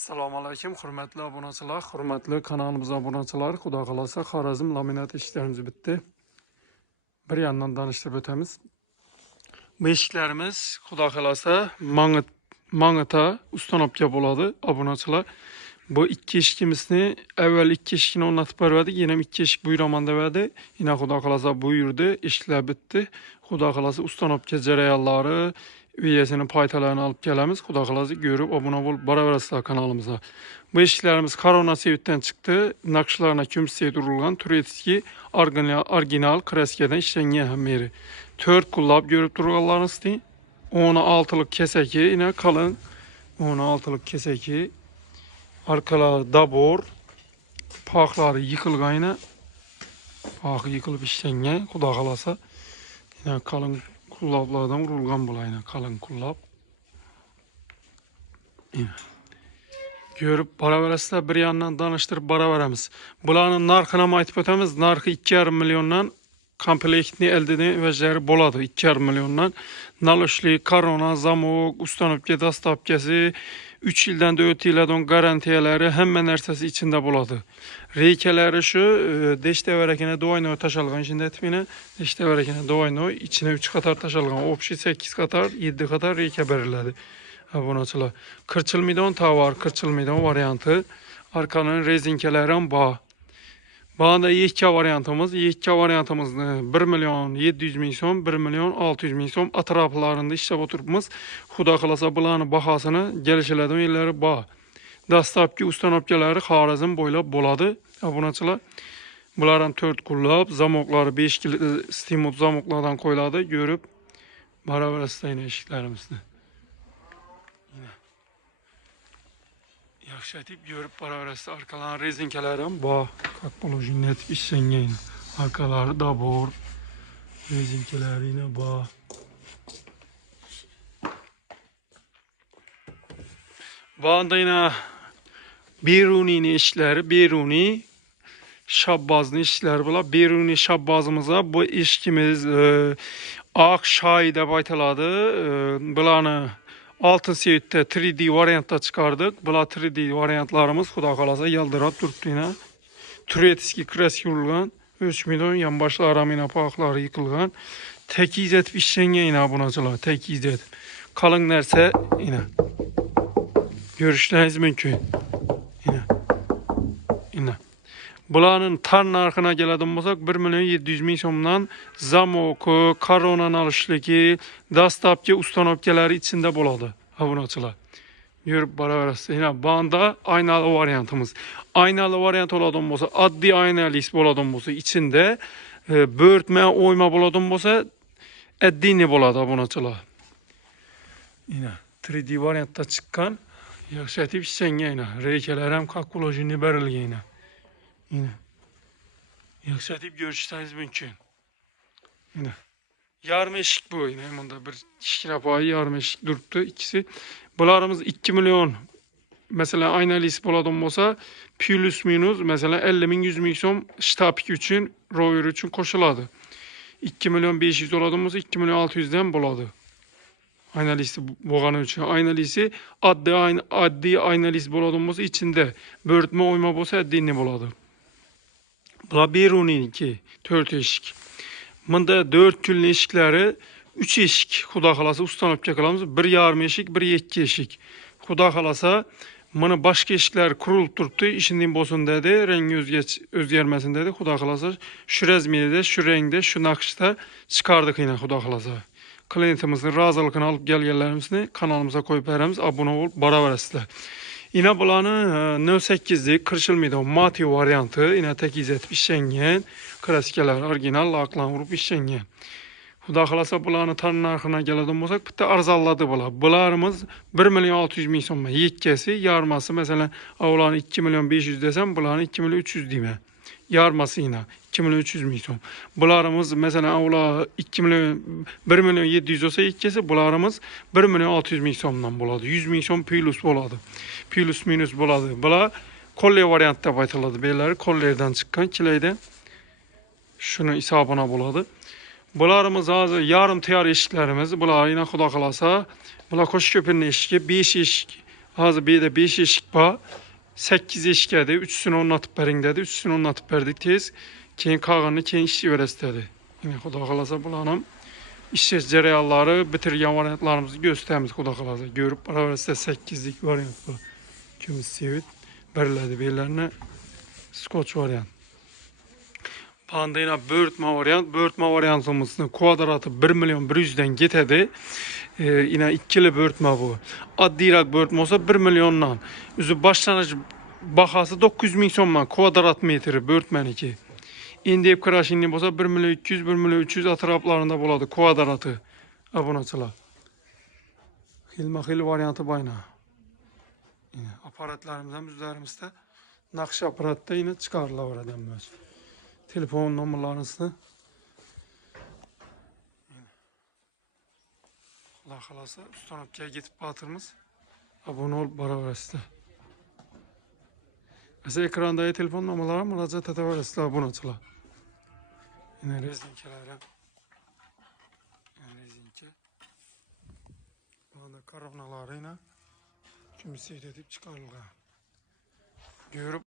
Assalomu alaykum, hurmatli obunachilar, hurmatli kanalimiz obunachilar. Xudo xolasa Xorazm laminat eshiklarimiz bitdi. Bir yandan tanishtirib o'tamiz. Bu eshiklarimiz Xudo xolasa mang'ita ustanobga bo'ladi obunachilar. Bu ikki eshikimizni avval ikki eshikni o'rnatib berdik, yana ikki eshik buyuraman debadi. Yana Xudo xolasa buyurdi, eshiklar bitdi. Xudo xolasa ustanobga jarayonlari üyesinin paytalarını alıp gelemiz. Xudo xolasa görüp obuna bolup boraverasizlar kanalımıza. Bu eshiklarimiz Korona sevitden çıktı. Nakşlarına kümseye durulgan Turetski orijinal kreskeden işlengen hemmeri. 4 kullab görüp durganlarını isteyin. 16'lık keseki yine kalın. 16'lık keseki. Arkaları dabor. Pakları yıkılgan yine. Pakı yıkılıp işlengen. Xudo xolasa yine kalın kullablardan vurulgan bulayına kalın kullab. Görüp baraverasizlar, bir yandan danıştırıp baraveramiz. Bularning narxini aytib o'tamiz. Narxi 2,5 milliondan komplektni elde vejleri boladı. 2,5 milliondan naloshli, korona, zamok, ustanobga dastabkasi, 3 yildan 4 yildan garantiyaları hemme narsasi içinde boladı. Reykeleri şu, deşteverekine doyno taşalgan şimdi etmine, deşteverekine doyno içine 3 katar taşalgan, opşi 8 katar, 7 katar reyke verildi. Abunachilar. Kırçılmidon tavar, kırçılmidon variantı. Arkanın rezinkeleri bağ. Bağında yekka variantımız. Yekka variantımızda 1 milyon 700 bin so'm, 1 milyon 600 bin so'm atraflarında işlep oturupmiz. Xudo xolasa bularning bahosini kelishiladigan yerlari bor. Dastlabki ustanobkalari Xorazm bo'ylab bo'ladi. Obunachilar. Bular ham 4 qullab, zamoqlari 5 kilit stimul zamoklardan qo'yiladi. Görüp baraverasizlar eshiklarimizni. Yaxshatib görüp baraverasizlar. Arkalarning rezinkalari ham bor. Как положено etib ishlangan. Arkalari dabor. Rezinkalari yine bor. Bu anda yine Beruni'nin işleri, Beruni şabbazın işleri bula. Beruni şabbazımıza bu işkimiz ak şahi deb aytıladi. Bularni altın sevitde 3D variantda çıkardık. Bular 3D variantlarımız Xudo xolasa yaldirab turibdi yine. Turetski kreski urilgan. 3 milyon yanbaşlar amina paqlari yıkılgan. Tekiz etib ishlangan yine abunachilar, tekiz etib. Kalın narsa yine. Görüşleriniz mümkün. Yine. Bularning tan narxına keladigan bo'lsak 1 milyon 700 bin so'mdan zamoku, koronani olishligi, dastlabki ustanobkalari içinde bo'ladi. Obunachilar. Yürüp baraverasizlar. Yine banda aynalı variantımız. Aynalı variant oladigan bo'lsa, oddiy aynalis bo'ladigan bo'lsa, içinde börtme, oyma bo'ladigan bo'lsa, addini bo'ladi obunachilar. Yine 3D variantda chiqqan. Yaxshatib ishlangan yine. Reykeler hem kalkulajini berilgan yine. Yine. Yaxshatib görüşleriniz mümkün. Yine. Yarım eşik bu yine. Bunda bir kichkina poyi yarım eşik duruptu ikisi. Bularımız 2 milyon. Mesela aynalis bo'ladigan bo'lsa, plus minus mesela 50 bin 100 bin so'm shtabik uchun, rover uchun qo'shiladi. 2 milyon 500 bo'ladigan bo'lsa, 2 milyon 600 dan bo'ladi. Aynalisi bo'lgani uchun. Aynalisi oddiy aynalis bo'ladigan bo'lsa, içinde börtme oyma bo'lsa, addini bo'ladi. Bular Beruni'ninki 4 eşik. Bunda 4 külün eşikleri 3 eşik. Xudo xolasa ustanobga qilamiz. 1,5 eşik, 1,2 eşik. Xudo xolasa mana boshqa eshiklar qurilib turibdi. Ishining bo'lsin dedi, rengi o'zgarmasin dedi. Xudo xolasa shu razmerda, shu rangda, shu naqshda chiqardik yine Xudo xolasa. Klientimizning roziligini olib kelganlarimizni kanalimizga qo'yib beramiz. Abone bo'lib boraverasizlar. Yine bularni 08'lik kırışılmıydı. Mati variantı yine tekiz etib ishlangan. Klassikalar orijinal laqlan vurup ishlangan. Xudo xolasa bularni tan narxına keladigan bo'lsak, bitta arzonladi bular. Bularimiz 1 milyon 600 bin so'm. Yekkasi, yarması mesela avlarni 2 milyon 500 desem, bularni 2 milyon 300 deyman. Yarması yine 2 milyon 300 bin so'm. Bularımız mesela avlar 2 milyon 1 milyon 700 olsa ikkisi, bularımız 1 milyon 600 bin so'mdan bo'ladi. 100 bin so'm plus bo'ladi. Plus minus bo'ladi. Bular kolle variant deb aytiladi. Belari kollerdan chiqqan kilayda. Shuni hisobına bo'ladi. Bularımız hozir yarım tayyor eshiklarimiz. Bular yine Xudo xolasa, bular Qo'shko'pirning eshigi 5 eshik Hazır bir de 5 eşik var. 8 eşikədir. 3'sünü onun atıp bəringdədir. 3'sünü onun atıp bərdik tez. Keyin qağını keyin işçi verəstədir. Yine Xuda qalasa bulanım. İşçi cərəyanları bitirgen variantlarımızı göstərimiz Xuda qalasa. Görüp para verəstə 8'lik variant bu. Kümüz sevit. Bərlədi beylərine. Skoç variant. Pandayına böğürtme variant. Böğürtme variantımızın kvadratı 1 milyon 100'den getedi. Yine ikili böğürtme bu. Addirak böğürtme olsa 1 milyondan. Üzü başlanıcı bahası 900 min somdan kvadrat metri böğürtmeniki. İndiyip kıraş indi olsa 1 milyon 200, 1 milyon 300 atraplarında buladı kvadratı. Abunaçılar. Xilma variantı bayna. Yine aparatlarımızdan üzərimizdə nakış aparatda yine çıkarırlar oradan böyle. Telefon numaralarınızı Allah kalasa Ustanokya gidip batırmız. Abone ol baravarasında. Mesela ekranda telefon numaraları müracaat edebilirsiniz abunacılar. Yine rezinkelerle. Yine rezinke. Burada koronalarıyla kimisi edip çıkarırlar. Görüp